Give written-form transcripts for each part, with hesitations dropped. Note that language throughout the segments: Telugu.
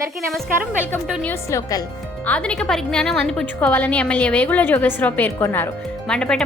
అందరికీ నమస్కారం. Welcome to news local. ఆధునిక పరిజ్ఞానం అందిపుచ్చుకోవాలని ఎమ్మెల్యే వేగుల జోగేశ్వరరావు పేర్కొన్నారు. మండపేట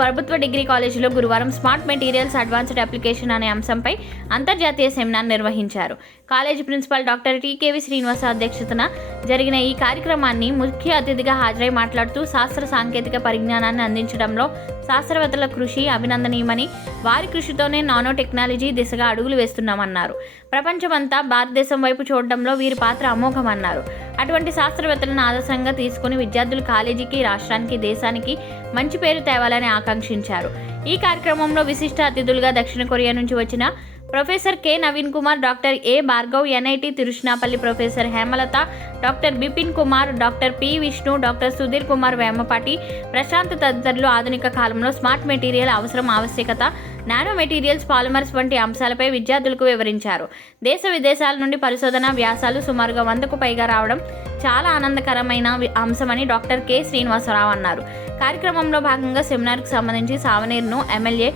ప్రభుత్వ డిగ్రీ కాలేజీలో గురువారం స్మార్ట్ మెటీరియల్స్ అడ్వాన్స్డ్ అప్లికేషన్ అనే అంశంపై అంతర్జాతీయ సెమినార్ నిర్వహించారు. College principal doctor TKV Srinivasa అధ్యక్షతన జరిగిన ఈ కార్యక్రమాన్ని ముఖ్య అతిథిగా హాజరై మాట్లాడుతూ శాస్త్ర సాంకేతిక పరిజ్ఞానాన్ని అందించడంలో శాస్త్రవేత్తల కృషి అభినందనీయమని, వారి కృషితోనే నానో టెక్నాలజీ దిశగా అడుగులు వేస్తున్నామన్నారు. ప్రపంచమంతా భారతదేశం వైపు చూడడంలో వీరి పాత్ర అమోఘమన్నారు. అటువంటి శాస్త్రవేత్తలను ఆదర్శంగా తీసుకుని విద్యార్థులు కాలేజీకి, రాష్ట్రానికి, దేశానికి మంచి పేరు తేవాలని ఆకాంక్షించారు. ఈ కార్యక్రమంలో విశిష్ట అతిథులుగా దక్షిణ కొరియా నుంచి వచ్చిన professor K Naveen Kumar, doctor A Bhargav, NIT Tiruchirappalli professor Hemalatha, doctor Bipin Kumar, doctor P Vishnu, doctor Sudheer Kumar Vemapati, Prashanth తదితరులు ఆధునిక కాలంలో స్మార్ట్ మెటీరియల్ అవసరం, ఆవశ్యకత, నానో మెటీరియల్స్, పాలిమర్స్ వంటి అంశాలపై విద్యార్థులకు వివరించారు. దేశ విదేశాల నుండి పరిశోధన వ్యాసాలు సుమారుగా 100కు పైగా రావడం చాలా ఆనందకరమైన అంశమని డాక్టర్ కె శ్రీనివాసరావు అన్నారు. కార్యక్రమంలో భాగంగా సెమినార్కు సంబంధించి సావనీర్ను ఎమ్మెల్యే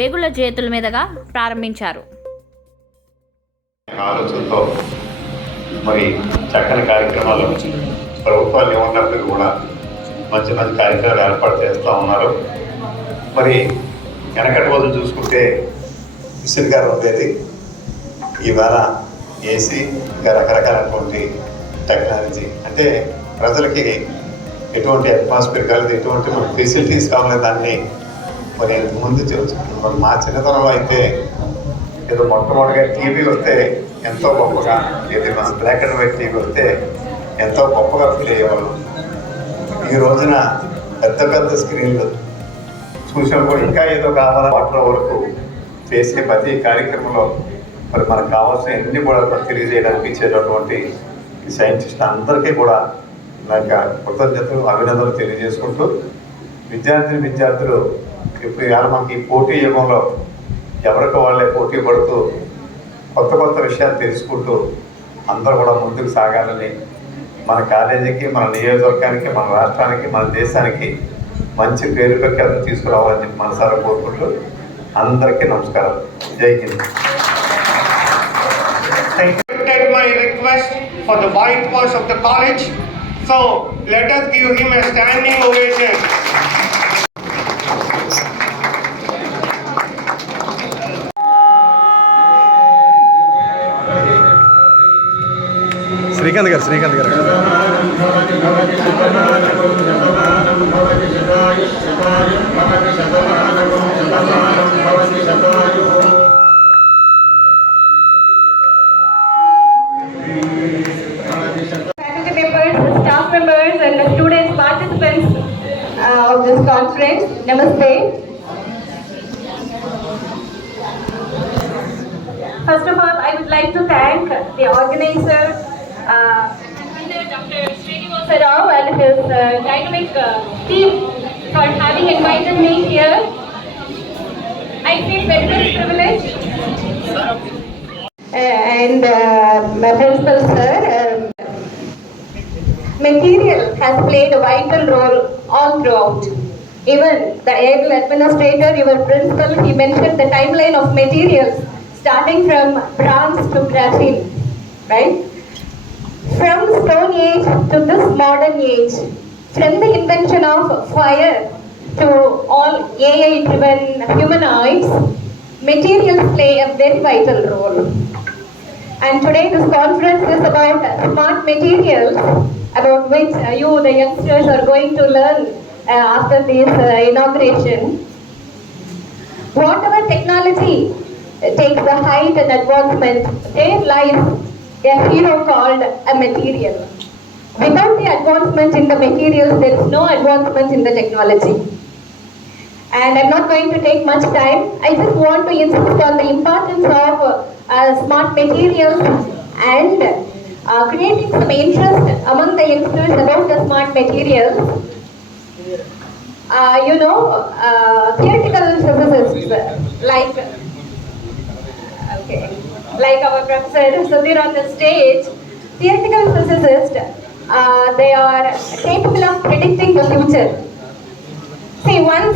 వేగుల చేతుల మీదుగా ప్రారంభించారు. ఆలోచనతో మరి చక్కని కార్యక్రమాలు ప్రభుత్వాలు ఏమన్నప్పటికీ కూడా మంచి మంచి కార్యక్రమాలు ఏర్పాటు చేస్తూ ఉన్నారు. మరి వెనకటి రోజులు చూసుకుంటే విసిరి గారు ఉండేది, ఈవేళ ఏసీ ఇంకా రకరకాలైనటువంటి టెక్నాలజీ, అంటే ప్రజలకి ఎటువంటి అట్మాస్ఫియర్ కాలేదు, ఎటువంటి మన ఫెసిలిటీస్ కావాలి. దాన్ని మరి ఇంతకుముందు మరి మా చిన్నతనంలో అయితే ఏదో మొట్టమొదటిగా టీవీ వస్తే ఎంతో గొప్పగా, ఏదైనా బ్లాక్ అండ్ వైట్ టీవీ వస్తే ఎంతో గొప్పగా ఫీల్ అయ్యేవాళ్ళం. ఈ రోజున పెద్ద పెద్ద స్క్రీన్లు చూసినప్పుడు ఇంకా ఏదో కావాలా వాటర్ వరకు చేసే ప్రతి కార్యక్రమంలో మరి మనకు కావాల్సిన ఎన్ని కూడా తెలియజేయడానికి ఇచ్చేటటువంటి సైంటిస్ట్ అందరికీ కూడా నాకు కృతజ్ఞతలు, అభినందనలు తెలియజేసుకుంటూ విద్యార్థులు ఇప్పుడు ఇవాళ మనకి ఈ పోటీ యుగంలో ఎవరికి వాళ్ళే పోటీ పడుతూ కొత్త కొత్త విషయాలు తెలుసుకుంటూ అందరూ కూడా ముందుకు సాగాలని, మన కాలేజీకి, మన నియోజకవర్గానికి, మన రాష్ట్రానికి, మన దేశానికి మంచి పేరు ప్రఖ్యాతులు తీసుకురావాలని చెప్పి మనసారా కోరుకుంటూ అందరికీ నమస్కారం. జై Hind. My request for the white boss of the college, so let us give him a standing ovation. Srikanth గారు Faculty members, staff members and the students participants of this conference, Namaste. First of all, I would like to thank the organizer, Dr. Srinivasa Rao and his dynamic team for having invited me here. I feel very much privileged. And my principal sir, material has played a vital role all throughout. Even the able administrator, your principal, he mentioned the timeline of materials starting from bronze to graphene, right? From Stone Age to this modern age, from the invention of fire to all AI-driven humanoids, materials play a very vital role. And today this conference is about smart materials, about which you, the youngsters, are going to learn after this inauguration. Whatever technology takes the height and advancement, there lies a hero called a material. Without the advancement in the materials, there is no advancement in the technology. And I'm not going to take much time. I just want to insist on the importance of smart materials and creating some interest among the youngsters about the smart materials. Theoretical physicists like our Professor Sudhir on the stage, theoretical physicists, they are capable of predicting the future. See, once